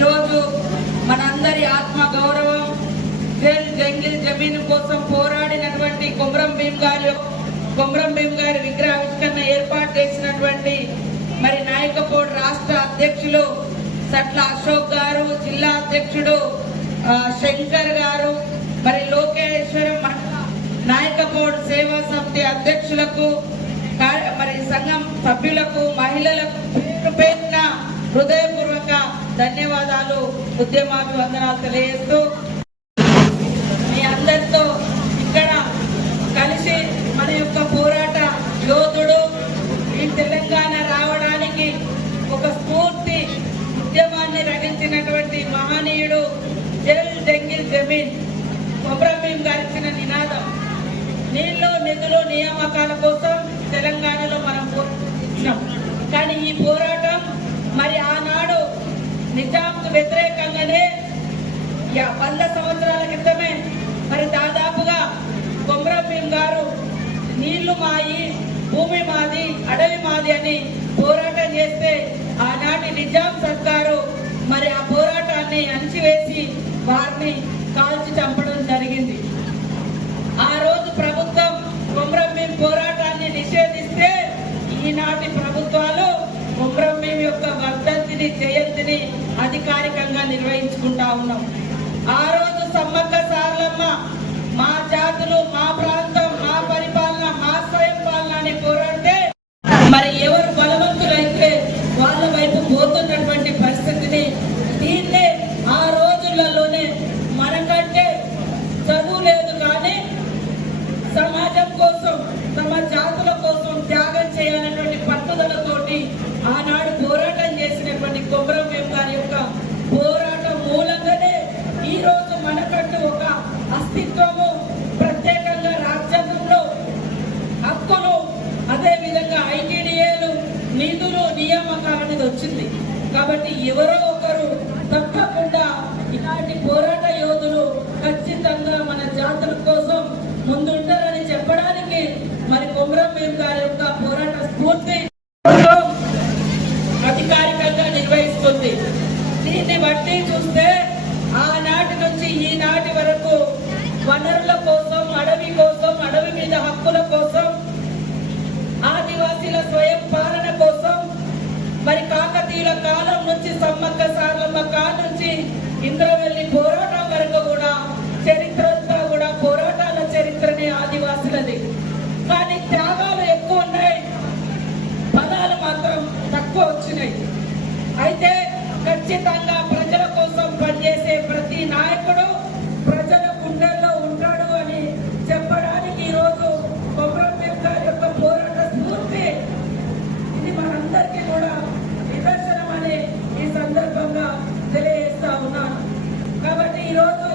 ఈరోజు మనందరి ఆత్మ గౌరవం జైల్ జంగిల్ జమీన్ కోసం పోరాడినటువంటి కొమరం భీమ్ గారి కొమరం భీమ్ గారి విగ్రహావిష్కరణ ఏర్పాటు చేసినటువంటి మరి నాయకపోడు రాష్ట్ర అధ్యక్షులు సట్ల అశోక్ గారు జిల్లా అధ్యక్షుడు శంకర్ గారు మరి లోకేశ్వరం నాయకపోడు సేవా సమితి అధ్యక్షులకు మరి సంఘం సభ్యులకు మహిళలకు పేరున హృదయపూర్వక ధన్యవాదాలు. ఉద్యమాభివందనాలు తెలియజేస్తూ మీ అందరితో ఇక్కడ కలిసి మన యొక్క పోరాట యోధుడు ఈ తెలంగాణ రావడానికి ఒక స్ఫూర్తి ఉద్యమాన్ని రచించినటువంటి మహనీయుడు జల్ జంగిల్ జమీన్ కొబ్రమీం గారిచ్చిన నినాదం. నీళ్ళు నిధులు నియామకాల కోసం తెలంగాణలో మనం పోరాటం కానీ ఈ పోరాటం నిజాంకు వ్యతిరేకంగానే యా వంద సంవత్సరాల క్రితమే మరి దాదాపుగా కొమరం గారు నీళ్ళు మాయి భూమి మాది అడవి మాది అని పోరాటం చేస్తే ఆనాటి నిజాం సర్కారు మరి ఆ పోరాటాన్ని అణిచివేసి వారిని నిర్వహించుకుంటా ఉన్నాం. ఆ రోజు సమ్మక్క సారలమ్మ మా జాతులు మా ప్రాంతం మా పరిపాలన మా స్వయం పాలన అని పోరాడితే మరి ఎవరు బలవంతులైతే వాళ్ళ వైపు పోతున్నటువంటి పరిస్థితిని దీన్నే ఆ రోజులలోనే మనకంటే చదువు లేదు కానీ సమాజం కోసం తమ జాతుల కోసం త్యాగం చేయాలన్నటువంటి పట్టుదలతోటి ఆనాడు పోరాటం చేసినటువంటి కొమరం భీం గారి యొక్క పోరాటం మూలంగానే ఈ రోజు మనకంటూ ఒక అస్తిత్వము ప్రత్యేకంగా రాజ్యాంగంలో హక్కులు అదే విధంగా ఐటీడీఏలు నిధులు నియామకాలు అనేది వచ్చింది కాబట్టి ఎవరో ఒకరు తప్పకుండా ఇలాంటి పోరాట యోధులు ఖచ్చితంగా మన జాతుల కోసం ముందుంటారని చెప్పడానికి మరి కొమరం భీం గారి యొక్క పోరాట స్ఫూర్తి అధికారికంగా నిర్వహిస్తుంది. దీన్ని బట్టి చూస్తే ఆనాటి నుంచి ఈనాటి వరకు వనరుల కోసం అడవి కోసం అడవి వచ్చినాయి. అయితే ఖచ్చితంగా ప్రజల కోసం పనిచేసే ప్రతి నాయకుడు ప్రజల గుండెల్లో ఉంటాడు అని చెప్పడానికి ఈరోజు కొమరంభీం గారి యొక్క పోరాట స్ఫూర్తి. ఇది మనందరికీ కూడా నిదర్శనం అని ఈ సందర్భంగా తెలియజేస్తా ఉన్నాను. కాబట్టి ఈరోజు